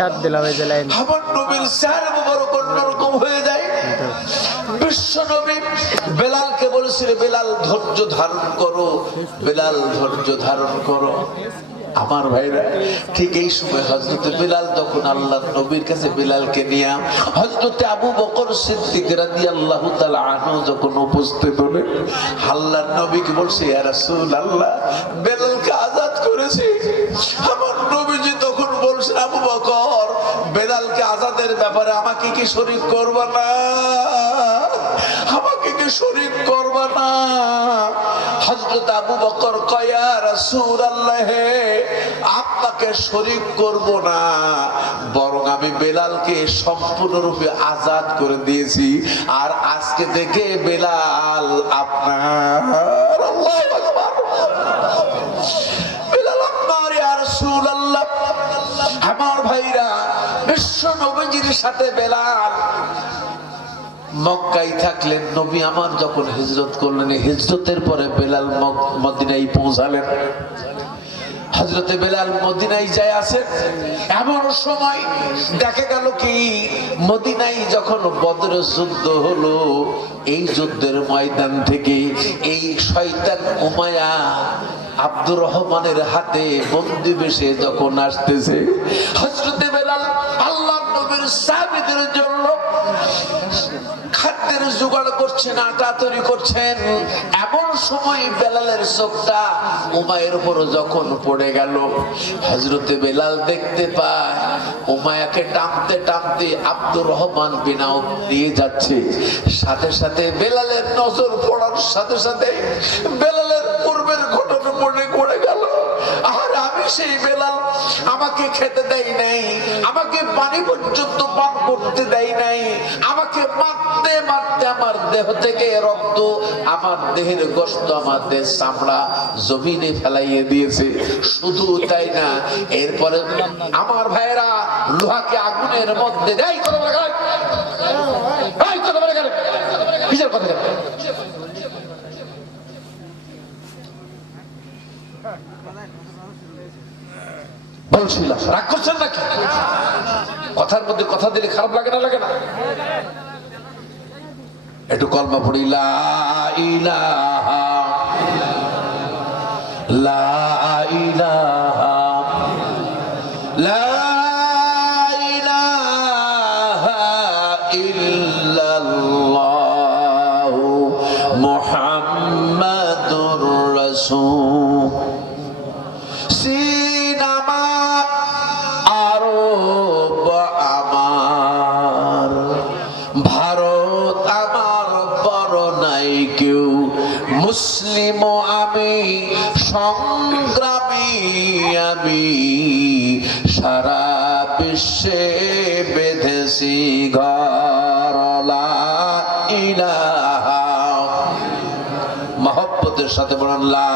আমার নবীর চেহারা মুবারক অন্যরকম হয়ে যায়। বিশ্ব নবী বেলালকে বলেছিল, বেলাল ধৈর্য ধারণ করো, বেলাল ধৈর্য ধারণ করো। আমার ভাইরা, ঠিক এই সময় হযরতে বেলাল তখন আল্লাহর নবীর কাছে বেলালকে নিয়ে হযরতে আবু বকর সিদ্দিক রাদিয়াল্লাহু তাআলা আনহু যখন উপস্থিত হলেন, আল্লাহর নবীকে বলছে, ইয়া রাসূলুল্লাহ, বেলালকে আজাদ করেছি। আমার নবীজি তখন বলছেন, আবু বকর, বেলালকে আজাদের ব্যাপারে আমাকে কি শরীক করবা না? আমাকে কি শরীক করবা না? হযরত আবু বকর কয়, ইয়া রাসূলুল্লাহ, আপনাকে শরীক করব না, বরং আমি বেলালকে সম্পূর্ণরূপে আজাদ করে দিয়েছি, আর আজকে থেকে বেলাল আপনার। আল্লাহু আকবার। বেলাল আপনার, ইয়া রাসূলুল্লাহ। আমার ভাইরা, বিশ্ব নবীজির সাথে বেলাল মক্কায় থাকলেন। নবী আমার যখন হিজরত করলেন, হিজরতের পরে বেলাল মদিনায় পৌঁছালেন। হযরতে বেলাল মদিনায় যায় আছেন, এমন সময় দেখা গেল কি, মদিনায় যখন বদরের যুদ্ধ হলো, এই যুদ্ধের ময়দান থেকে এই শয়তান উমাইয়া আব্দুর রহমানের হাতে বন্দী বেশে যখন আসতেছে, হযরতে বেলাল আল্লাহর নবীর সাহাবীদের জন্য খাদ্যের জোগাড় করছেন, আটা তৈরি করছেন। এমন সময় বেলালের চোখটা উমায়ের উপর যখন পড়ে গেল, হযরতে বেলাল দেখতে পায় উমায়াকে টানতে টানতে আব্দুর রহমান বিন আউফ নিয়ে যাচ্ছে। সাথে সাথে বেলালের নজর পড়ার সাথে সাথে বেলালের পূর্বের ঘটনা পড়ে গেল। আর আমি সেই বেলাল, আমাকে খেতে দেয় নাই, আমাকে পানি পর্যন্ত পান করতে দেয় নাই, আমাকে মারতে মারতে আমার দেহ থেকে রক্ত, আমার দেহের গোশত, আমার দেহ চামড়া জমিনে ফেলাইয়ে দিয়েছে। শুধু তাই না, এরপরে আমার ভাইরা লোহাকে আগুনের মধ্যে দেয়। কথা বলে গেল, কথা বলে গেল, কিসের কথা গেল? বলছিলাম রাগ করছেন নাকি? কথার মধ্যে কথা দিলে খারাপ লাগে না? লাগে না? একটু কলমা পড়ি, লা ইলাহা লা ইলাহা লা ইলাহা ইল্লাল্লাহু মুহাম্মাদুর রাসূল। সিনামা আরব আমার, ভারত আমার, বড় নাই কেউ, মুসলিম আমি, সংগ্রামী আমি, সারা বিশ্বে বেঁধেছি ঘর। লা ইলাহা, মহব্বতের সাথে বলেন, লা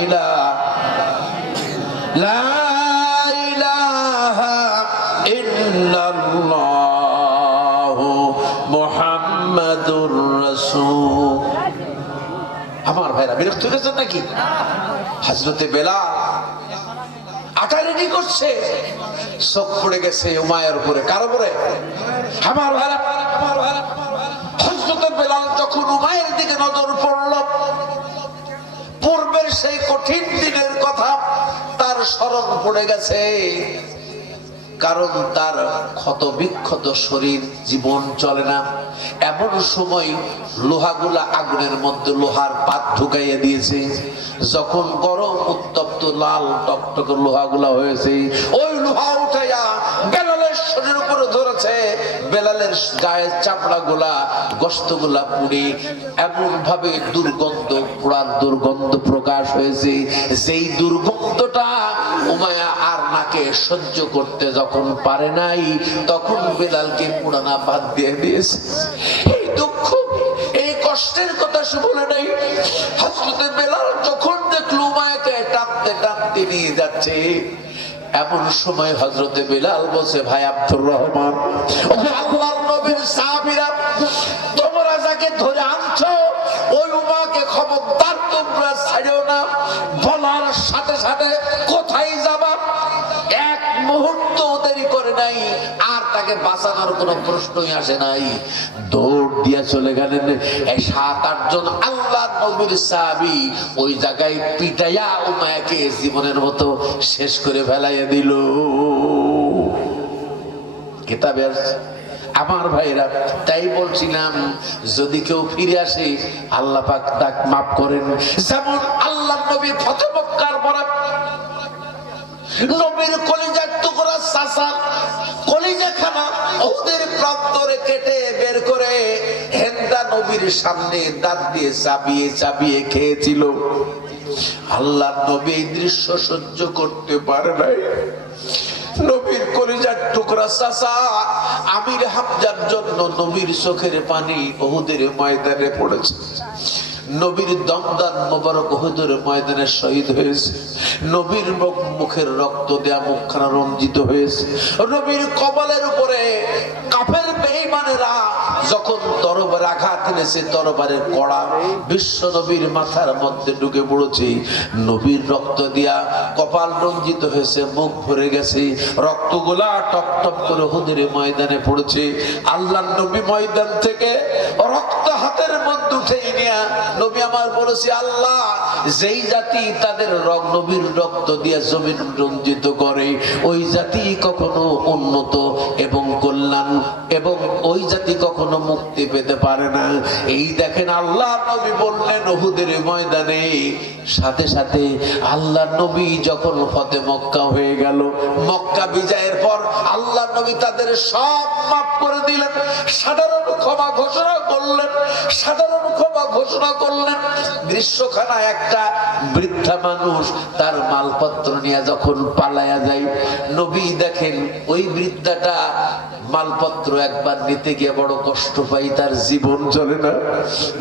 ইলাহা লা ইলাহা ইল্লাল্লাহু মুহাম্মাদুর রাসূল। আমার ভাইরা বিরক্ত হয়েছেন নাকি? হযরতে বেলাল আটা রেডি করছে, চোখ পড়ে গেছে উমায়ের উপরে। কার উপরে? আমার ভাইরা, হযরতে বেলাল যখন উমায়ের দিকে নজর পড়ল, পূর্বের সেই কঠিন দিনের কথা তার স্মরণ পড়ে গেছে। কারণ তার ক্ষত বিক্ষত শরীর, জীবন চলে না। এমন সময় লোহাগুলা আগুনের মধ্যে লোহার পাত ঢুকাইয়া দিয়েছে। যখন গরম উত্তপ্ত লাল টকটকে লোহাগুলা হয়েছে, ওই লোহা উঠাইয়া বেলালের শরীরের উপরে ধরেছে। বেলালের গায়ের চামড়া গুলা, গোশত গুলা পুড়ে এমন ভাবে দুর্গন্ধ, পোড়ার দুর্গন্ধ প্রকাশ হয়েছে, যেই দুর্গন্ধটা উমাইয়া আর নাকে সহ্য করতে যখন পারে নাই, তখন বেলালকে পুরানা বাদ দিয়ে দিয়েছে। এই দুঃখ, এই কষ্টের কথা সে বলে নাই। হযরতে বেলাল যখন দেখল উমাইয়াকে টানতে টানতে নিয়ে যাচ্ছে, এমন সময় হযরতে বেলাল বলছে, ভাই আব্দুর রহমান, আল্লাহর নবীর সাহাবীরা, তোমরা যাকে ধরে আনছো ওই উমাকে খবরদার তোমরা ছাড়িও না। বলার সাথে সাথে কোথায় যাবা, এক মুহূর্ত দেরি করে নাই, আর তাকে বাঁচানোর কোনো প্রশ্নই আসে নাই। দৌড় দিয়া চলে গেলেন। এই 7-8 জন আল্লাহ নবীর সাহাবী ওই জায়গায় পিটাইয়া উমায়াকে জীবনের মতো শেষ করে ফেলাইয়া দিল। কিতাবে আছে। আমার ভাইরা, তাই বলছিলাম যদি কেউ ফিরে আসে আল্লাহ পাক তাকে মাফ করেন। যেমন আল্লাহ নবী ফতে মক্কার পর নবীর কলিজার টুকরা চাচা কলিজাখানা ওদের প্রান্তরে কেটে বের করে হেন্দা নবীর সামনে দাঁত দিয়ে চাবিয়ে চাবিয়ে খেয়েছিল। আল্লাহ নবী এই দৃশ্য সহ্য করতে পারে নাই। নবীর কলিজার টুকরা চাচা আমির হামজার জন্য নবীর চোখের পানি উহুদের ময়দানে পড়েছে। নবীর দমদান মোবারক উহুদের ময়দানে শহীদ হয়েছে। নবীর মুখের রক্ত দেয়া মুখখানা রঞ্জিত হয়েছে। নবীর কপালের উপরে কাফের বেঈমানেরা যখন তরবারে আঘাত এনেছে, তরবারের কড়া বিশ্ব নবীর মাথার মধ্যে ঢুকে পড়েছে। নবীর রক্ত দিয়া কপাল রঞ্জিত হয়েছে, মুখ ভরে গেছে, রক্তগুলা টপ টপ করে উহুদের ময়দানে পড়েছে। আল্লাহ নবী ময়দান থেকে রক্ত হাতের মধ্যে উঠে নিয়ে নবী আমার বলেছে, আল্লাহ যেই জাতি তাদের নবীর রক্ত দিয়ে জমিন রঞ্জিত করে ওই জাতি কখনো উন্নত এবং কল্যাণ এবং ওই জাতি কখনো মুক্তি পেতে পারে না। এই দেখেন আল্লাহ নবী বললেন উহুদের ময়দানে। সাথে সাথে আল্লাহ নবী যখন ফতে মক্কা হয়ে গেল, মক্কা বিজয়ের পর আল্লাহ নবী তাদের সব মাফ করে দিলেন, সাধারণ ক্ষমা ঘোষণা করলেন, সাধারণ ক্ষমা ঘোষণা করলেন। দৃশ্যখানা একটা বৃদ্ধা মানুষ তার মালপত্র নিয়ে যখন পালায়া যায়, নবী দেখেন ওই বৃদ্ধাটা মালপত্র একবার নিতে গিয়ে বড় কষ্ট পাই, তার জীবন চলে না।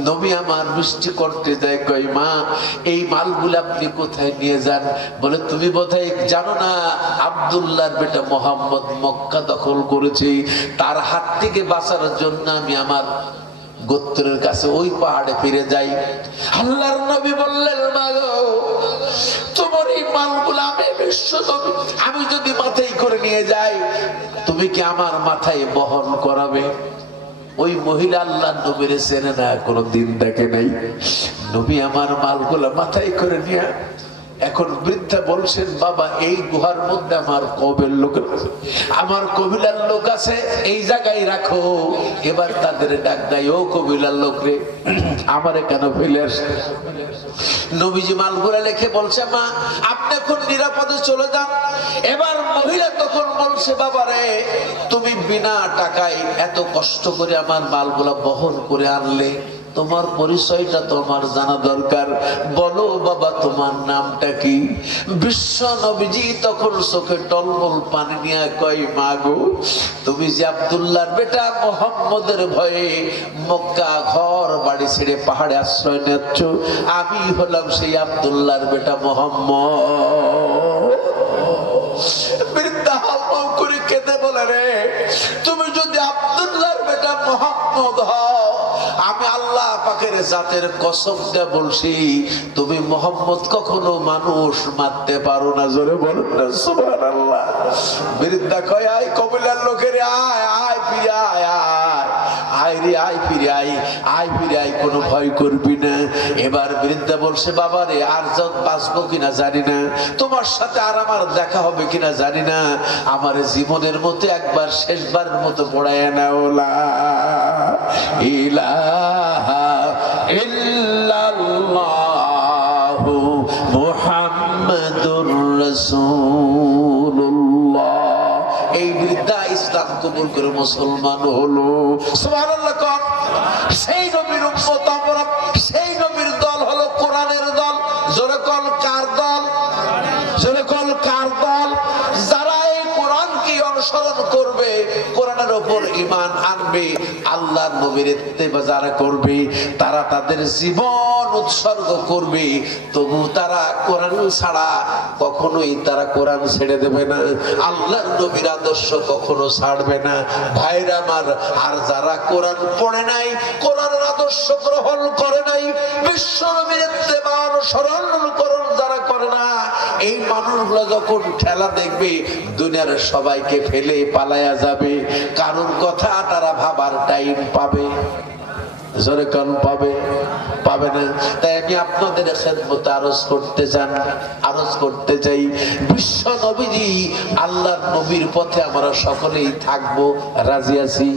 নবী আমার মিষ্টি করতে যায়, কই মা এই মালগুলো আপনি কোথায় নিয়ে যান? বলে তুমি বোধহয় জানো না আব্দুল্লাহর বেটা মোহাম্মদ মক্কা দখল করেছে, তার হাত থেকে বাঁচার জন্য আমি আমার গোত্রের কাছে ওই পাহাড়ে ফিরে যাই। আল্লাহর নবী বললেন, মা গো তোমার এই মালগুলো আমি যদি মাথায় করে নিয়ে যাই তুমি কি আমার মাথায় বহন করাবে? ওই মহিলা আল্লাহ নবীর চেনে না, কোনো দিন দেখে নাই। নবী আমার মালগুলো মাথায় করে নিয়ে এখন বৃদ্ধা বলছেন, বাবা এই গুহার মধ্যে আমার কবিলার লোক আছে, এই জায়গায় রাখো। এবার তাদের ডাক দেয়, ও কবিলার লোক রে, আমারে কেন ফেলে আসে? নবীজি মালগুলা লেখে বলছে, মা আপনি এখন নিরাপদে চলে যান। এবার মহিলা তখন বলছে, বাবা রে তুমি বিনা টাকায় এত কষ্ট করে আমার মালগুলা বহন করে আনলে, তোমার পরিচয়টা তোমার জানা দরকার, বলো বাবা তোমার নামটা কি? বিশ্ব নবীজি তখন চোখে টলমল পানি নিয়ে কয়, মা গো তুমি যে আব্দুল্লাহর বেটা মোহাম্মদের ভয়ে মক্কা ঘর বাড়ি ছেড়ে পাহাড়ে আশ্রয় নিচ্ছ, আমি হলাম সেই আব্দুল্লাহর বেটা মোহাম্মদ। বৃদ্ধা হাউ করে কেঁদে বলে, রে তুমি যদি আব্দুল্লাহর বেটা মোহাম্মদ হও, আমি আল্লাহ পাকের জাতের কসম দিয়ে বলছি তুমি মোহাম্মদ কখনো মানুষ মারতে পারো না। জোরে বলুন না সুবহানাল্লাহ। বৃদ্ধা কয়, আয় কবিলার লোকের আয়, আয় ফিরে আয়, আয় রে আয় ফিরে আয়, আয় ফিরে আয়, কোনো ভয় করবি না। এবার বৃদ্ধা বলছে, বাবা রে আর যত বাঁচবো কিনা জানি না, তোমার সাথে আর আমার দেখা হবে কিনা জানি না, আমার জীবনের মতো একবার শেষবারের মতো পড়ায় নাও লা ইলাহা ইল্লাল্লাহু মুহাম্মাদুর রাসূলুল্লাহ। এই বৃদ্ধা ইসলাম কবুল করে মুসলমান হলো। সুবহানাল্লাহ। কোন সেই নবীর উম্মত আমরা, সেই নবীর দল হলো কোরআনের দল। জোরে কোন কার দল? জোরে কোন কার দল? যারা এই কোরআনকে অনুসরণ করবে, কোরআনের উপর ঈমান আনবে, আল্লাহর নবীর ইত্তেবা যারা করবে, তারা তাদের জীবন উৎসর্গ করবে, তবু তারা কোরআন ছাড়া কখনোই তারা কোরআন ছেড়ে দেবে না, আল্লাহর নবীর আদর্শ কখনো ছাড়বে না। ভাইরা আমার, আর যারা কোরআন পড়ে নাই, কোরআনের আদর্শ গ্রহণ করে নাই, বিশ্ব নবীর ইত্তেবা অনুসরণ যারা করে না, এই মানুষগুলো যখন খেলা দেখবে দুনিয়ার সবাইকে ফেলে পালায়া যাবে, কারোর কথা তারা ভাবার টাইম পাবে? জোরে কোন পাবে? পাবে না। তাই আমি আপনাদের খেদমতে আরজ করতে চাই, বিশ্ব নবীজি আল্লাহর নবীর পথে আমরা সকলেই থাকবো, রাজি আছি?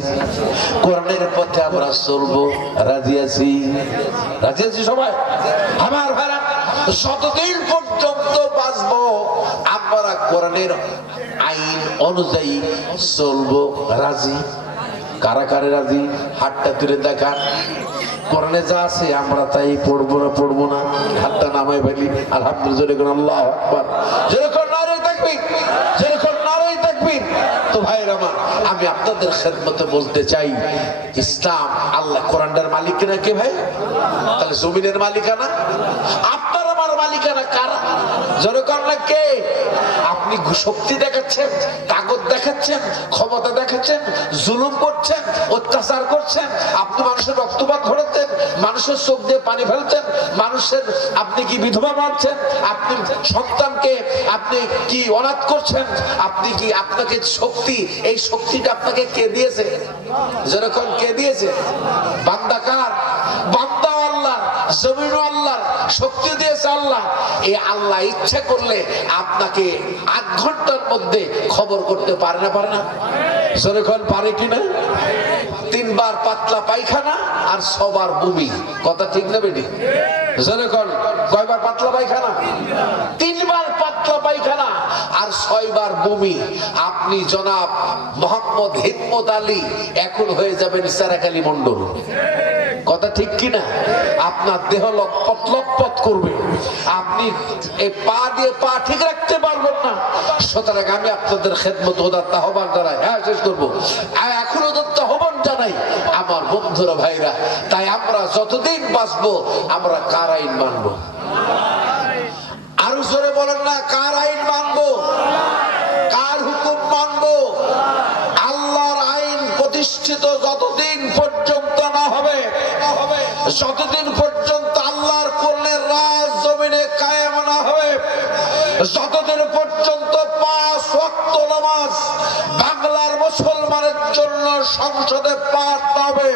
কোরআনের পথে আমরা চলবো, রাজি আছি? রাজি আছি সবাই? আমার ভাইরা, যতদিন পর্যন্ত বাঁচবো আমরা কোরআনের আইন অনুযায়ী চলবো, রাজি? কারা কারা রাজি? হাতটা তুলে দেখান। কোরআনে যা আছে আমরা তাই পড়বো না, হাতটা নামাই ফেলি। আলহামদুলিল্লাহ, আল্লাহু আকবার, যেরকম নারায়ে তাকবীর, যেরকম নারায়ে তাকবীর। তো ভাইরা আমার, আমি আপনাদের খেদমতে বলতে চাই, ইসলাম আল্লাহ কোরআনের মালিকানা কে ভাই? তাহলে জমিনের মালিকানা আপনার আমার মালিকানা কারা? যেরকম না কে? আপনি শক্তি দেখাচ্ছেন, তাকত দেখাচ্ছেন, ক্ষমতা দেখাচ্ছেন, জুলুম করছেন, অত্যাচার করছেন, আপনি মানুষের রক্তপাত ঘটাচ্ছেন, মানুষের চোখ দিয়ে পানি ফেলছেন, মানুষের আপনি কি বিধবা মারছেন, আপনি সন্তানকে আপনি কি অনাথ করছেন, আপনি কি আপনাকে শক্তি, এই শক্তিটা আপনাকে কে দিয়েছে? যেরকম কে দিয়েছে? বান্দা কার? বান্দা আল্লাহ, জমিন আল্লাহ, শক্তি দিয়েছে আল্লাহ। এই আল্লাহ ইচ্ছা করলে আপনাকে 8 ঘন্টার মধ্যে খবর করতে পারে না? পারে না? যেরকম পারে কিনা? 3 বার পাতলা পায়খানা আর 6 বার বমি, কথা ঠিক না বেটি? যেরকম কয়বার পাতলা পায়খানা? 3 বার পাতলা পায়খানা আর 6 বার বমি। আপনি জনাব মোহাম্মদ হিকমত আলী এখন হয়ে যাবেন সারাকালী মন্ডল, কথা ঠিক কিনা? আপনার দেহ লটপট করবে, আপনি এই পা দিয়ে পা ঠিক রাখতে পারবেন না। সুতরাং আমি আপনাদের খেদমত উদাত্ত আহ্বান জানাই, হ্যাঁ শেষ করবো, এখন উদাত্ত আহ্বান জানাই আমার বন্ধুরা, ভাইরা। তাই আমরা যতদিন বাঁচবো আমরা কার আইন মানবো? আরো জোরে বলেন না, কার আইন মানবো? কার হুকুম মানবো? আল্লাহর আইন প্রতিষ্ঠিত যতদিন পর্যন্ত না হবে, যতদিন পর্যন্ত আল্লাহর কোরআনের রাজ জমিনে কায়েম না হবে, যতদিন পর্যন্ত 5 ওয়াক্ত নামাজ বাংলার মুসলমানের জন্য সংসদে পাঠ না হবে,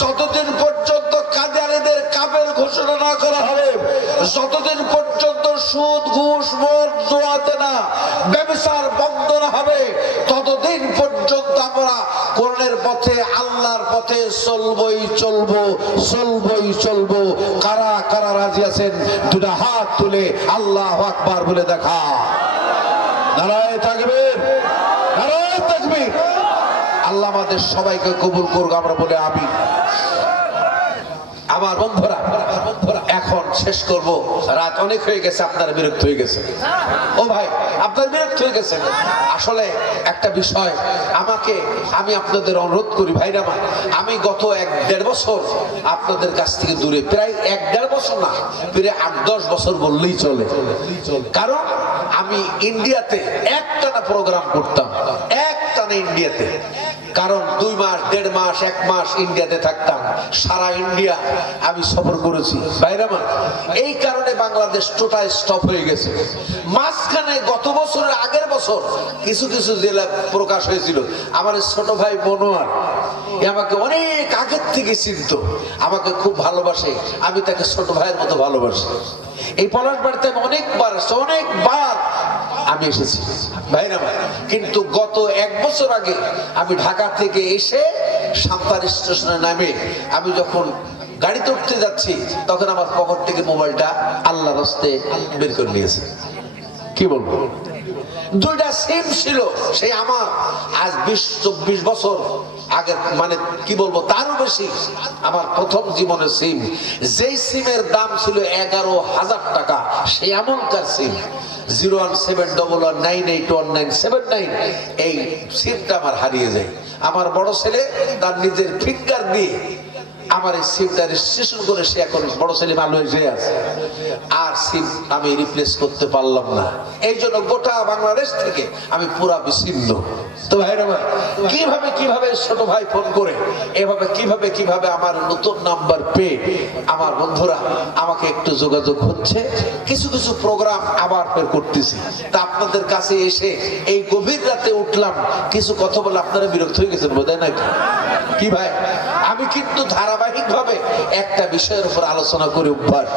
যতদিন পর্যন্ত কাদিয়ানীদের কাফের ঘোষণা না করা হবে, যতদিন পর্যন্ত সুদ ঘুষ মদ জুয়াতে না ব্যভিচার বন্ধ না হবে, ততদিন পর্যন্ত আমরা কোরআনের পথে আল্লাহর পথে চলবো। কারা কারা রাজি আছেন? দুটা হাত তুলে আল্লাহু আকবার বলে দেখা। নারায়ে তাকবীর, নারায়ে তাকবীর। আল্লাহ আমাদের সবাইকে কবুল করুক, আমরা বলে আমিন। আমার বন্ধুরা, এখন শেষ করব, রাত অনেক হয়ে গেছে, আপনারা বিরক্ত হয়ে গেছে। ও ভাই, আপনারা বিরক্ত হয়ে গেছেন। আসলে একটা বিষয় আমি আপনাদের অনুরোধ করি, ভাইরা আমার, আমি গত 1-1.5 বছর আপনাদের কাছ থেকে দূরে, প্রায় 1-1.5 বছর না, প্রায় 8-10 বছর বললেই চলে। কারণ আমি ইন্ডিয়াতে একটানা প্রোগ্রাম করতাম, একটানা ইন্ডিয়াতে। কারণ 2 মাস 1.5 মাস 1 মাস ইন্ডিয়াতে থাকতাম, সারা ইন্ডিয়া আমি সফর করেছি, ভাইরা আমার। এই কারণে বাংলাদেশ টোটাল স্টপ হয়ে গেছে। মাঝখানে গত বছরের আগের বছর কিছু কিছু জেলা প্রকাশ হয়েছিল। আমার ছোট ভাই মনোয়ার আমাকে অনেক আগের থেকে চিনত, আমাকে খুব ভালোবাসে, আমি তাকে ছোট ভাইয়ের মতো ভালোবাসি। এই পলাশবাড়িতে আমি অনেকবার আমি এসেছি, ভাইরা ভাই। কিন্তু গত 1 বছর আগে আমি ঢাকা থেকে এসে সান্তার স্টেশনে নামে আমি যখন গাড়িতে উঠতে যাচ্ছি, তখন আমার পকেট থেকে মোবাইলটা আল্লাহর রাস্তে বের করে নিয়েছে। কি বলবো, 2টা সিম ছিল, সেই আমার আজ 20-24 বছর আগে, মানে কি বলবো, তারও বেশি, আমার প্রথম জীবনের সিম। যেই সিমের দাম ছিল 11,000 টাকা, সেই এমনকার সিম 01711981979, এই সিমটা আমার হারিয়ে যায়। আমার বড় ছেলে তার নিজের ফিঙ্গার দিয়ে আমার এই সিমটা রেজিস্ট্রেশন করে সে এখন বড় ছেলে মালয়েশিয়ায় আছে, আর সিম আমি রিপ্লেস করতে পারলাম না, এই জন্য গোটা বাংলাদেশ থেকে আমি পুরা বিচ্ছিন্ন। তো ভাইরা ভাই, কিভাবে কিভাবে ছোট ভাই ফোন করে এভাবে কিভাবে কিভাবে আমার নতুন নাম্বার পেয়ে আমার বন্ধুরা আমাকে একটু যোগাযোগ হচ্ছে, কিছু কিছু প্রোগ্রাম আবার ফের করতেছি। তা আপনাদের কাছে এসে এই গভীর রাতে উঠলাম, কিছু কথা বলে আপনারা বিরক্ত হয়ে গেছেন বোধহয় নাকি? কি ভাই, আমি কিন্তু ধারাবাহিক ভাবে একটা বিষয়ের উপর আলোচনা করে অভ্যাস।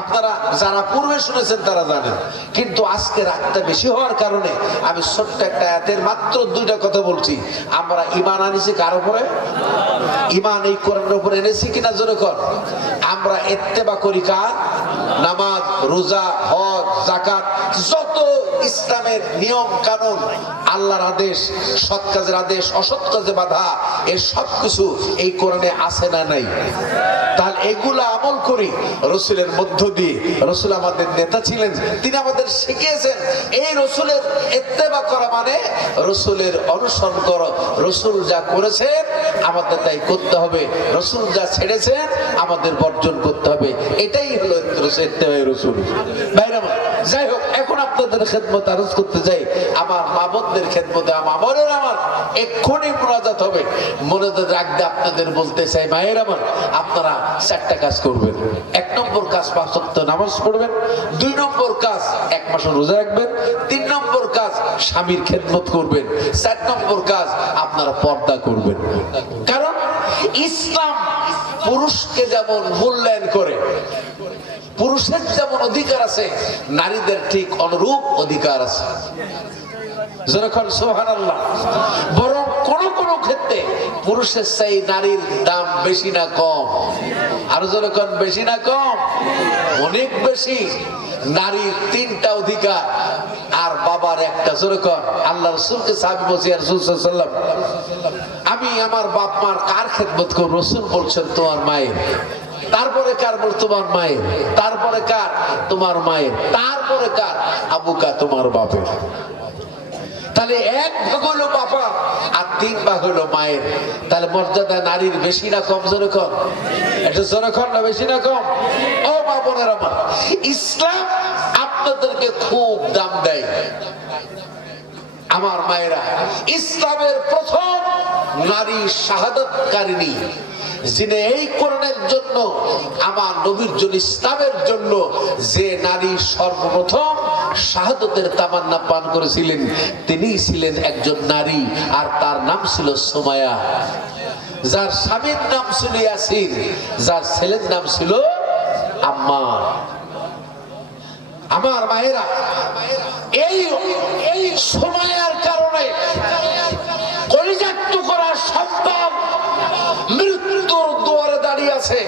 আপনারা যারা পূর্বে শুনেছেন তারা জানেন, কিন্তু আজকে রাতটা বেশি হওয়ার কারণে আমি ছোট্ট একটা আয়াতের মাত্র দুইটা কথা বলছি। আমরা ঈমান আনিছি কার উপরে? ঈমান এই কোরআনের উপরে এনেছি কিনা জোরে কর। আমরা ইত্তেবা করি কার? নামাজ, রোজা, হজ, যাকাত, যত ইসলামের নিয়ম কানুন, আল্লাহর আদেশ, সৎ কাজের আদেশ, অসৎ কাজে বাধা, এর সবকিছু এই কোরআনে আছে না নাই? তাহলে এগুলা আমল করি রসুলের মধ্য দিয়ে। রসুল আমাদের নেতা ছিলেন, তিনি আমাদের শিখিয়েছেন এই রসুলের ইত্তেবা করা মানে রসুলের অনুসরণ করো। রসুল যা করেছেন আমাদের তাই করতে হবে, রসুল যা ছেড়েছেন আমাদের বর্জন করতে হবে। এটাই হলো ইত্তেবায়ে রসুল। ভাইরা আমার, যাই হোক, এখন আপনাদের খেদমত আরজ করতে যাই, আমার মা বোনদের খেদমতে আমার এক্ষুনি মুনাজাত হবে। মুনাজাত রাখতে আপনাদের বলতে চাই, মায়ের আমার, আপনারা চারটা কাজ করবেন। 1 নম্বর কাজ 5 ওয়াক্ত নামাজ পড়বেন। 2 নম্বর কাজ 1 মাস রোজা রাখবেন। 3 নম্বর কাজ স্বামীর খেদমত করবেন। 4 নম্বর কাজ আপনারা পর্দা করবেন। কারণ ইসলাম পুরুষকে যেমন মূল্যায়ন করে, পুরুষের যেমন অধিকার আছে, নারীদের ঠিক অনুরূপ অধিকার আছে। যখন সুবহানাল্লাহ, বরং কোন কোন ক্ষেত্রে পুরুষের চাই নারীর দাম বেশি না কম? আরো যখন বেশি না কম? অনেক বেশি। নারীর 3টা অধিকার আর বাবার 1টা। যখন আল্লাহ রাসূলকে সাহাবী বলছে, ইয়া রাসূলুল্লাহ সাল্লাল্লাহু আলাইহি ওয়াসাল্লাম, আমি আমার বাপ মার কার খেদমত করব? রাসূল বলছেন, তোমার মায়ের। তারপরে কার? বল তোমার মায়ের। তারপরে কার? তোমার মায়ের। তারপরে কার? আবুকা, তোমার বাপের। তাহলে 1 ভাগ হলো বাবা আর 3 ভাগ হলো মায়ের। তাহলে মর্যাদা নারীর বেশি না কম? জোরে কম। এটা জোরে কম না বেশি না কম? ও মা বোনেরা আমার, ইসলাম আপনাদেরকে খুব দাম দেয়। আমার মায়েরা, ইসলামের প্রথম নারী শাহাদাতকারিনী, যিনি এই কোরআনের জন্য, আমার নবীর জন্য, ইসলামের জন্য যে নারী সর্বপ্রথম শাহাদাতের তামান্না পান করেছিলেন, তিনি ছিলেন একজন নারী, আর তার নাম ছিল সুমাইয়া। যার স্বামীর নাম ছিল ইয়াসির, যার ছেলের নাম ছিল আম্মার। আমার মায়েরা, এই সুমাইয়ার কারণে কলিজার টুকরা সন্তান মৃত্যুর দুয়ারে দাঁড়িয়ে আছে,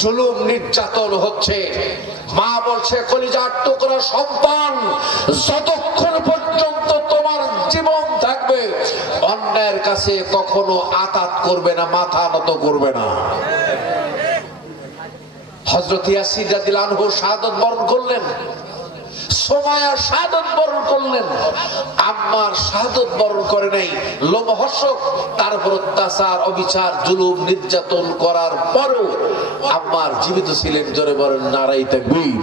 জুলুম নির্যাতন হচ্ছে। মা বলছে, কলিজার টুকরা সন্তান, যতক্ষণ পর্যন্ত তোমার জীবন থাকবে অন্যায়ের কাছে কখনো আতাত করবে না, মাথা নত করবে না। হযরত ইয়াসির রাদিয়াল্লাহু আনহু শাহাদাত বরণ করলেন, সুমাইয়া শাহাদাত বরণ করলেন, আম্মার শাহাদাত বরণ করে নাই। লোমহর্ষক, তারপর অত্যাচার, অবিচার, জুলুম, নির্যাতন করার পরও আম্মার জীবিত ছিলেন। জোরে বলেন নারায়ে তাকবীর।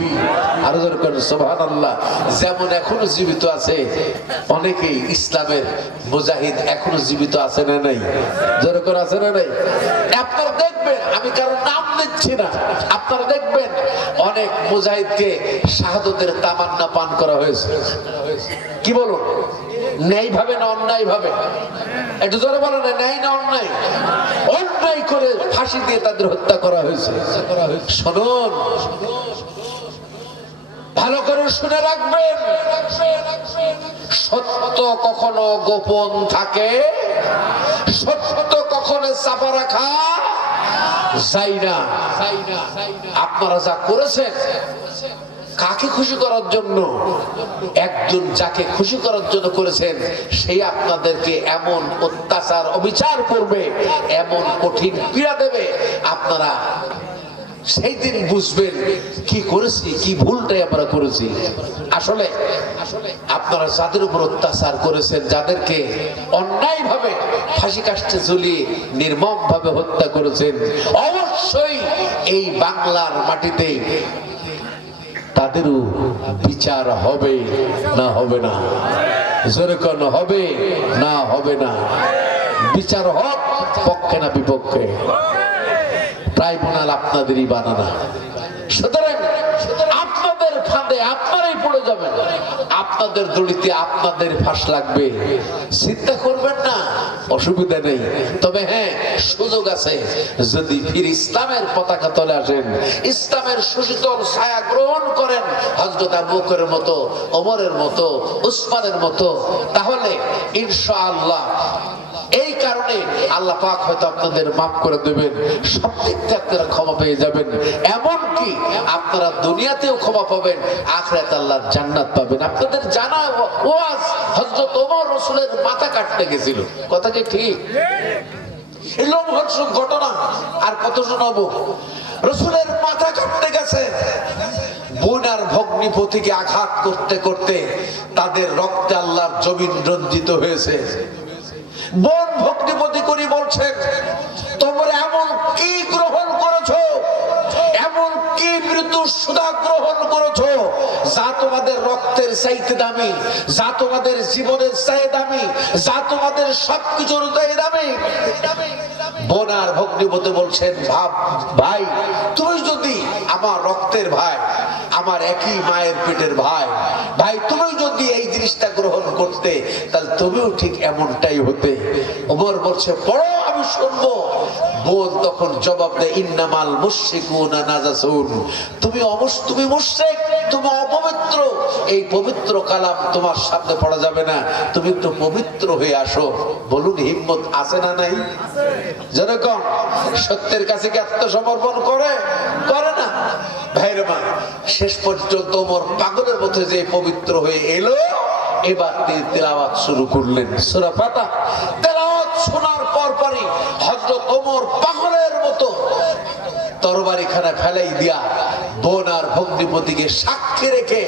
আর জোরে করেন সুবহানাল্লাহ। যেমন এখনো জীবিত আছে অনেকেই ইসলামের মুজাহিদ, এখনো জীবিত আছে না নাই? জোরে করে আছে না নাই? আপনারা দেখবেন, আমি কারো নাম নিচ্ছি না, আপনারা দেখবেন অনেক মুজাহিদকে শাহাদাতের তামান্না পান করা হয়েছে। কি বলুন? ন্যায় ভাবে না অন্যায় ভাবে? একটু জোরে বলেন, ন্যায় না অন্যায়? অন্যায় করে ফাঁসি দিয়ে তাদের হত্যা করা হয়েছে। শুনুন, ভালো করে শুনে রাখবেন, সত্য কখনো গোপন থাকে, সত্য কখনো চাপা রাখা যায় না। আপনারা যা করেছেন কাকে খুশি করার জন্য? একজন যাকে খুশি করার জন্য করেছেন, সেই আপনাদেরকে এমন অত্যাচার, অবিচার করবে, এমন কঠিন পীড়া দেবে, আপনারা সেই দিন বুঝবেন কি করেছি, কি ভুলটাই আমরা করেছি। আসলে আপনারা যাদের উপর অত্যাচার করেছেন, যাদেরকে অন্যায় ভাবে ফাঁসি কাস্টে ঝুলিয়ে নির্মম ভাবে হত্যা করেছেন, অবশ্যই এই বাংলার মাটিতে তাদেরও বিচার হবে না হবে না? যেরকম হবে না হবে না? বিচার হোক, পক্ষে না বিপক্ষে, ট্রাইব্যুনাল আপনাদেরই বানানা। সুতরাং আপনাদের ফাঁদে আপনারাই পড়ে যাবেন, আপনাদের দড়িতে আপনাদের ফাঁস লাগবে। চিন্তা করবেন না, অসুবিধা নেই। তবে হ্যাঁ, সুযোগ আছে। যদি ফির ইসলামের পতাকা তলে আসেন, ইসলামের সুশীতল ছায়া গ্রহণ করেন, হযরত আবু বকরের মতো, ওমরের মতো, উসমানের মতো, তাহলে ইনশাআল্লাহ এই কারণে আল্লাহ পাক হয়তো আপনাদের মাফ করে দেবেন, সব দিক থেকে আপনারা ক্ষমা পেয়ে যাবেন। এমনকি আপনারা দুনিয়াতেও ক্ষমা পাবেন, আখিরাতে আল্লাহর জান্নাত পাবেন। আপনাদের জানা ওয়াজ, হযরত ওমর রাসূলের মাথা কাটতে গেছিল, কথা কি ঠিক? এই লোমহর্ষক ঘটনা আর কত শোনাবো? রাসূলের মাথা কাটতে গেছে, বোন আর ভগ্নিপতিকে আঘাত করতে করতে তাদের রক্তে আল্লাহর জমিন রঞ্জিত হয়েছে। বোন ভগ্নিপতি করি বলছেন, তোমরা এমন কি গ্রহণ করেছো, এমন কি মৃত্যু সুধা গ্রহণ করেছো যা তোমাদের রক্তের চাইতে দামি, যা তোমাদের জীবনের চাইতে দামি, যা তোমাদের সবকিছুর চাইতে দামি। বোন আর ভগ্নিপতি বলছেন, ভাই তুমি যদি আমার রক্তের ভাই, আমার একই মায়ের পেটের ভাই, ভাই তুমি যদি এই জিনিসটা গ্রহণ করতে, তাহলে তুমিও ঠিক এমনটাই হতে। ওমর বলছে, পড়ো আমি শুনবো। বোন তখন জবাব দেয়, ইন্নামাল মুশরিকুনা নাজাসুন, তুমি মুশরিক, তুমি অপবিত্র, এই পবিত্র কালাম তোমার সামনে পড়া যাবে না, তুমি একটু পবিত্র হয়ে আসো। বলুন, হিম্মত আছে না নাই? যেরকম সত্যের কাছে কি আত্মসমর্পণ করে না? ভাইরে মা, শেষ পর্যন্ত ওমর পাগলের মতো যে পবিত্র হয়ে এলো। এবার তিনি তেলাওয়াত শুরু করলেন সূরা ফাতিহা। তেলাওয়াত শোনার পরই হযরত ওমর পাগলের মতো তরবারিখানা ফেলাই দিয়া বোন আর ভগ্নিপতিকে সাক্ষী রেখে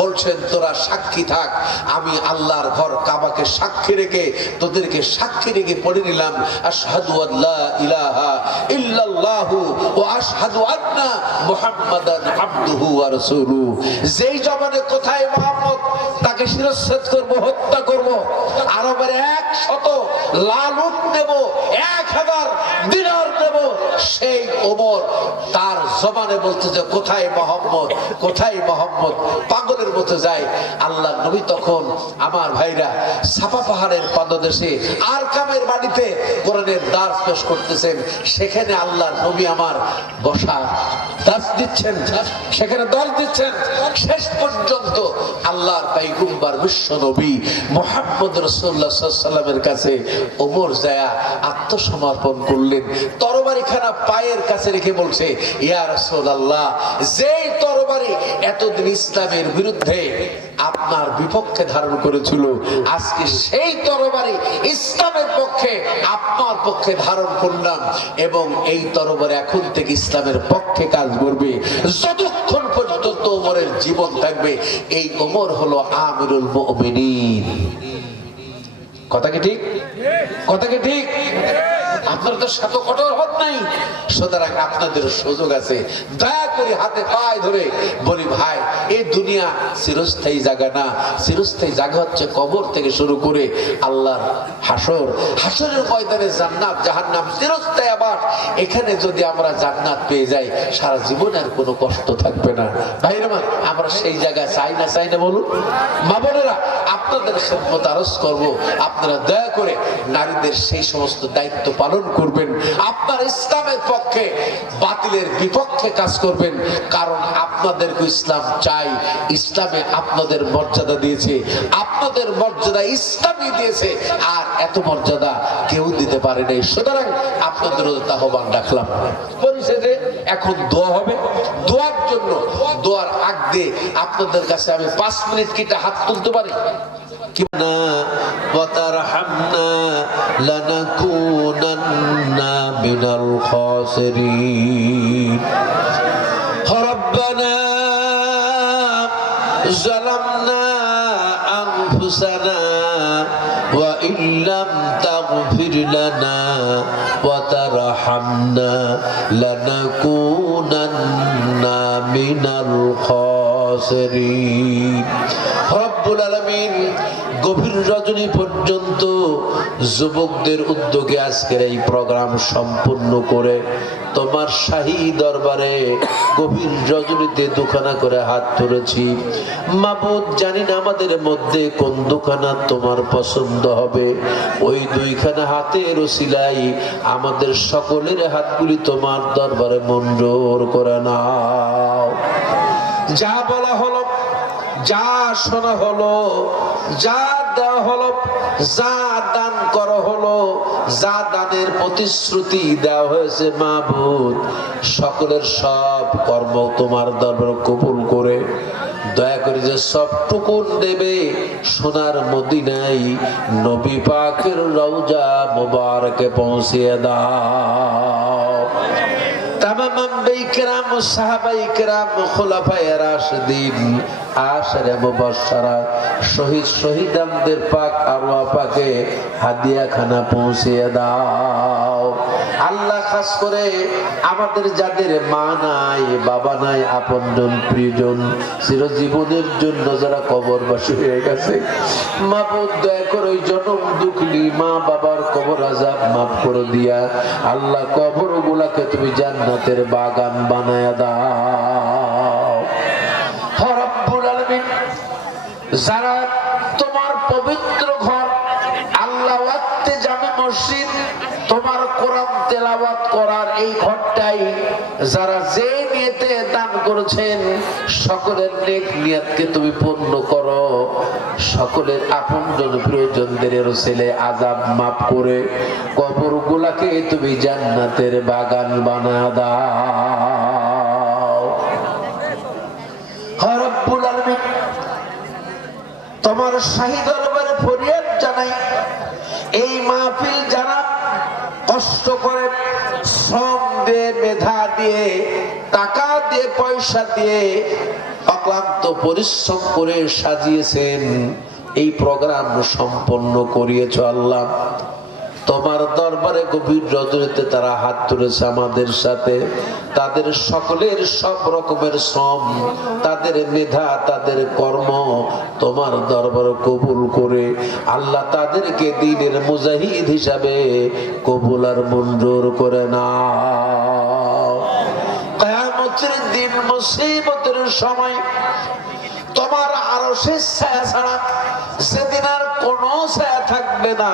বলছেন, তোরা সাক্ষী থাক, আমি আল্লাহর ঘর কাবাকে সাক্ষী রেখে তোদেরকে সাক্ষী রেখে পড়ে নিলাম, আশহাদু আল্লা ইলাহা ইল্লাল্লাহু ওয়া আশহাদু আন্না মুহাম্মাদান আবদুহু ওয়া রাসূলুহু। যেই জবানে কোথায় মুহাম্মদ, তাকে শিরচ্ছেদ করব, হত্যা করব, আরবের 100 লাল উট নেব, 1000 দিনার নেব, সেই ওমর তার জবানে বলতে যে কোথায় মোহাম্মদ, কোথায় মোহাম্মদ, পাগলের মতো যায়। আল্লাহ নবী তখন, আমার ভাইরা, সাফা পাহাড়ের পাদদেশে আরকামের বাড়িতে কোরআনের দার্স পেশ করতেছেন। সেখানে আল্লাহ নবী আমার বসা দার্স দিচ্ছেন, সেখানে দার্স দিচ্ছেন। শেষ পর্যন্ত আল্লাহর পয়গম্বর বিশ্ব নবী মুহাম্মদ রাসূলুল্লাহ সাল্লাল্লাহু আলাইহি ওয়াসাল্লামের কাছে ওমর যায় আত্মসমর্পণ করলেন। তরবারিখানা পায়ের কাছে রেখে বলছে, ইয়া রাসূলুল্লাহ, যেই তরবারি এতদিন ইসলামের বিরুদ্ধে আপনার বিপক্ষে ধারণ করেছিল, আজকে সেই তরবারি ইসলামের পক্ষে, আপনার পক্ষে ধারণ করলাম, এবং এই তরবারি এখন থেকে ইসলামের পক্ষে কাজ করবে যতক্ষণ পর্যন্ত ওমরের জীবন থাকবে। এই ওমর হলো আমিরুল মুমিনিন। কথা কি ঠিক? কথা কি ঠিক? আপনার তো শত কঠোর হত নাই, সুতরাং আপনাদের সুযোগ আছে। দয়া করে হাতে পায়ে ধরে বলি, ভাই, এই দুনিয়া চিরস্থায়ী জায়গা না। চিরস্থায়ী জায়গা হচ্ছে কবর থেকে শুরু করে আল্লাহর হাসর, হাসরের ময়দানে জান্নাত জাহান্নাম চিরস্থায়ী আবার। এখানে যদি আমরা জান্নাত পেয়ে যাই, সারা জীবন আর কোনো কষ্ট থাকবে না। ভাইরা মা, আমরা সেই জায়গায় চাই না বলুন? মা বোনেরা, আপনাদের খেদমত আরজ করব, আপনারা দয়া করে নারীদের সেই সমস্ত দায়িত্ব পালন করবেন। আপনার ইসলামের পক্ষে, বাতিলের বিপক্ষে কাজ করবেন, কারণ আপনাদেরকে ইসলাম চাই। ইসলামে আপনাদের মর্যাদা দিয়েছে, আপনাদের মর্যাদা ইসলামই দিয়েছে, আর এত মর্যাদা কেউ দিতে পারে নাই। সুতরাং আপনাদের আহ্বান রাখলাম। পরিশেষে এখন দোয়া হবে। দোয়ার জন্য, দোয়ার আগ দিয়ে আপনাদের কাছে আমি 5 মিনিট কিটা হাত তুলতে পারি? وترحمنا لنكونن من الخاسرين أنفسنا وإن لم تغفر لنا وترحمنا لنكونن من الخاسرين রব্বুল আলামিন গভীর রজনী পর্যন্ত যুবকদের উদ্যোগে আজকের এই প্রোগ্রাম সম্পূর্ণ করে তোমার শাহী দরবারে গভীর রজনীতে দুখানা করে হাত তুলেছি। মাবুদ, জানি না আমাদের মধ্যে কোন দুখানা তোমার পছন্দ হবে। ওই দুইখানা হাতের ওসিলাই আমাদের সকলের হাতগুলি তোমার দরবারে মঞ্জুর করে নাও। যা বলা হলো, যা শোনা হলো, যা দেওয়া হলো, যা দান করা হলো, যা দানের প্রতিশ্রুতি দেওয়া হয়েছে মাবুদ, সকলের সব কর্ম তোমার দরবারে কবুল করে দয়া করে যে সব টুকুন দেবে সোনার মদিনায় নবী পাকের রওজা মুবারকে পৌঁছিয়ে দাও। তামাম আম্বিয়া কিরাম, সাহাবায়ে কিরাম, খুলাফায়ে রাশিদিন, আশারে মুবাশশারা, শহীদানদের পাক আরওয়াহ পাকে হাদিয়া খানা পৌঁছিয়ে দাও। আল্লাহ, খাস করে আমাদের যাদের মা নাই, বাবা নাই, আপনজন প্রিয়জন চিরজীবনের জন্য যারা কবরবাসী হয়ে গেছে, মাবুদ দয়া করে ওই জনম দুঃখী মা বাবার কবর আযাব মাফ করে দিয়া আল্লাহ কবরগুলোকে তুমি জান্নাতের বাগান বানায়া দাও। রব্বুল আলামিন, যারা তোমার পবিত্র ঘর আল্লাহ ওয়াক্তে জামে মসজিদ তোমার কোরআন তেলাওয়াত করার এই ঘরটাই যারা যে নিয়তে দান করেছেন, সকলের নেক নিয়তকে তুমি পূর্ণ করো। সকলের আপনজন প্রিয়জনদের ছেলে আযাব মাফ করে কবরগুলোকে তুমি জান্নাতের বাগান বানা দাও। রব্বুল আলামিন, তোমার শাহী দরবারে ফরিয়াদ জানাই, এই মাহফিল যারা কষ্ট করে শ্রম দিয়ে, মেধা দিয়ে, টাকা দিয়ে, পয়সা দিয়ে অক্লান্ত পরিশ্রম করে সাজিয়েছেন, এই প্রোগ্রাম সম্পন্ন করিয়েছ আল্লাহ, তোমার দরবারে গভীর রজনীতে তারা হাত তুলেছে আমাদের সাথে। তাদের সকলের সব রকমের শ্রম, তাদের মেধা, তাদের কর্ম তোমার দরবারে কবুল করে আল্লাহ তাদেরকে দ্বীনের মুজাহিদ হিসাবে কবুল আর মঞ্জুর করে নাও। কিয়ামতের দিন, মুসিবতের সময় তোমার আরশের ছায়া ছাড়া সেদিন আর কোনো ছায়া থাকবে না।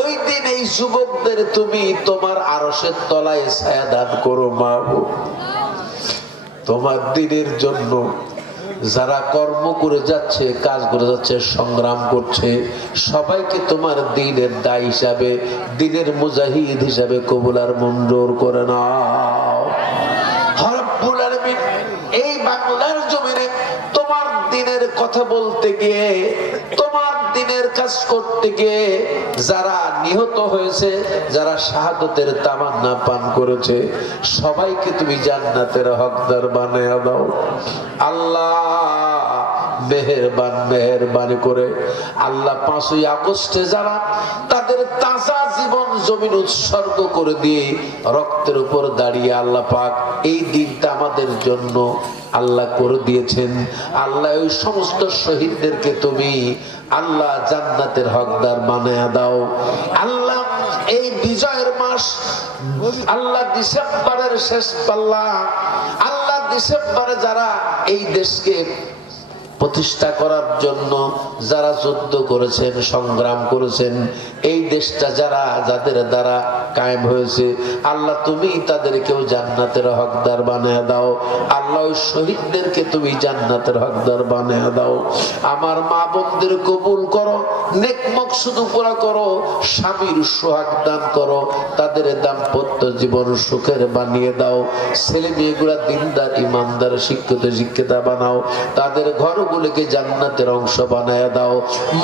ওই দিন এই যুবকদের তুমি তোমার আরশের তলায় ছায়া দান করো মাবুদ। তোমার দিনের জন্য যারা কর্ম করে যাচ্ছে, কাজ করে যাচ্ছে, সংগ্রাম করছে, সবাইকে তোমার দিনের দায় হিসাবে, দিনের মুজাহিদ হিসাবে কবুল আর মঞ্জুর করে নাও। রব্বুল আলামিন, এই বাংলার জমিনে তোমার দিনের কথা বলতে গিয়ে, তোমার দিনের কাজ করতে গিয়ে যারা নিহত হয়েছে, যারা শাহাদতের তামান্না পান করেছে, সবাইকে তুমি জান্নাতের হকদার বানায়া দাও আল্লাহ। মেহেরবানি করে আল্লাহ 5ই আগস্টে যারা তাদের তাজা জীবন জমিন উৎসর্গ করে দিয়ে রক্তের উপর দাঁড়িয়ে আল্লাহ পাক এই দিনটা আমাদের জন্য আল্লাহ করে দিয়েছেন, আল্লাহ ওই সমস্ত শহীদদেরকে তুমি আল্লাহ জান্নাতের হকদার বানায়া দাও আল্লাহ। এই বিজয়ের মাস আল্লাহ, ডিসেম্বরের শেষ পাল্লা আল্লাহ, ডিসেম্বরে যারা এই দেশকে প্রতিষ্ঠা করার জন্য যারা যুদ্ধ করেছেন, সংগ্রাম করেছেন, এই দেশটা যাদের দ্বারা কায়েম হয়েছে, আল্লাহ তুমি তাদেরকেও জান্নাতের হকদার বানায়া দাও আল্লাহ। ওই শহীদদেরকে তুমি জান্নাতের হকদার বানায়া দাও। আমার মা বোনদের কবুল করো, নেক মকসুদ পুরা করো, স্বামীর সোহাগ দান করো, তাদের দাম্পত্য জীবন সুখের বানিয়ে দাও। ছেলে মেয়েগুলা দিনদার, ইমানদার, শিক্ষিতা বানাও, তাদের ঘরগুলোকে জান্নাতের অংশ বানায়া দাও।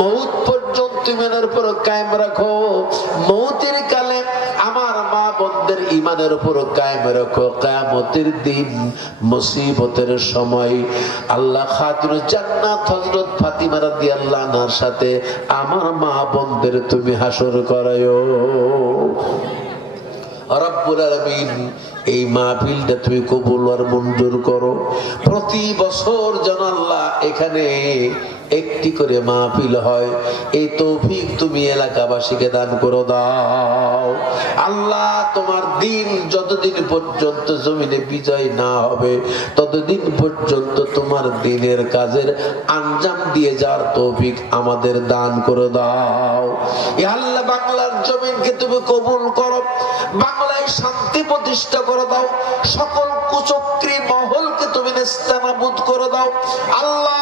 মৌত পর্যন্ত ইমানের উপর কায়েম রাখো। মৌতের কালে আমার মা বোনদের ইমানের উপর কায়েম রাখো কিয়ামতের দিন মুসিবতের সময় আল্লাহ খাতুনে জান্নাত হযরত ফাতিমা রাদিয়াল্লাহু আনহার সাথে আমার মা বোনদের তুমি হাসর করায়ো রব্বুল আলামিন। এই মাহফিলটা তুমি কবুল আর মঞ্জুর করো। প্রতি বছর যেন আল্লাহ এখানে একটি করে মাহফিল হয়, এই তৌফিক তুমি এলাকাবাসীকে দান করে দাও আল্লাহ। তোমার দিন যতদিন পর্যন্ত জমিনে বিজয় না হবে ততদিন পর্যন্ত তোমার দিনের কাজের আঞ্জাম দিয়ে যাওয়ার তৌফিক আমাদের দান করে দাও ইয়া আল্লাহ। বাংলার জমিনকে তুমি কবুল করো, বাংলায় শান্তি প্রতিষ্ঠা করে দাও, সকল কুচক্রী মহলকে তুমি নেস্তানাবুদ করে দাও আল্লাহ।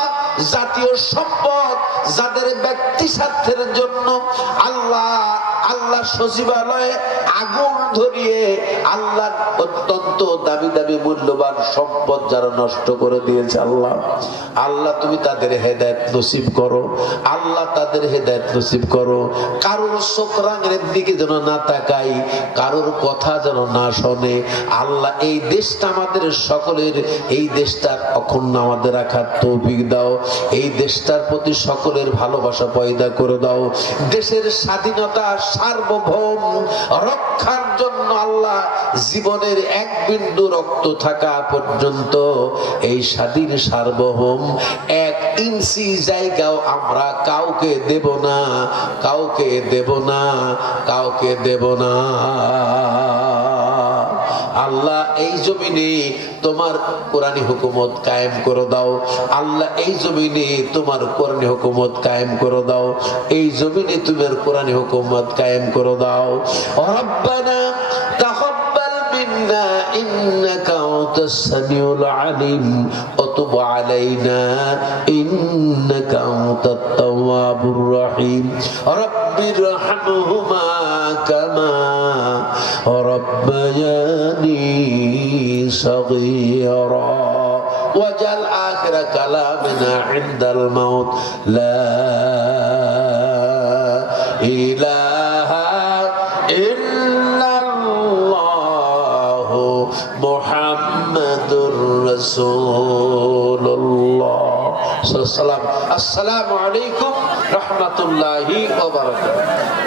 জাতীয় সম্পদ যাদের ব্যক্তি স্বার্থের জন্য আল্লাহ আল্লাহ সচিবালয়ে আগুন ধরিয়ে আল্লাহ অত্যন্ত দামি দামি মূল্যবান সম্পদ যারা নষ্ট করে দিয়েছে আল্লাহ আল্লাহ তুমি তাদের হেদায়েত নসিব করো আল্লাহ, তাদের হেদায়েত নসিব করো। কারোর চোখরাঙের দিকে যেন না তাকাই, কারোর কথা যেন না শোনে আল্লাহ। এই দেশটা আমাদের সকলের, এই দেশটা অখণ্ড আমাদের রাখার তৌফিক দাও। এই দেশটার প্রতি সকলের ভালোবাসা পয়দা করে দাও। দেশের স্বাধীনতা সার্বভৌম রক্ষার জন্য আল্লাহ জীবনের এক বিন্দু রক্ত থাকা পর্যন্ত এই স্বাধীন সার্বভৌম 1 ইঞ্চি জায়গাও আমরা কাউকে দেব না, কাউকে দেব না, কাউকে দেব না আল্লাহ। এই জমিনে তোমার কোরআনী হুকুমত কায়েম করে দাও আল্লাহ। এই জমিনে তোমার কোরআনী হুকুমত কায়েম করে দাও। এই জমিনে তোমার কোরআনী হুকুমত কায়েম করে দাও। রব্বানা তাকাব্বাল মিন্না ইন্নাকা আনতাস সামিউল আলিম ওয়া তুব আলাইনা ইন্নাকা আনতাত তাওয়াবুর রহিম। রব্বিরহামহুমা কামা ربياني صغيرا واجعل آخر كلامنا عند الموت لا إله إلا الله محمد رسول الله صلى الله عليه وسلم. السلام عليكم ورحمة الله وبركاته.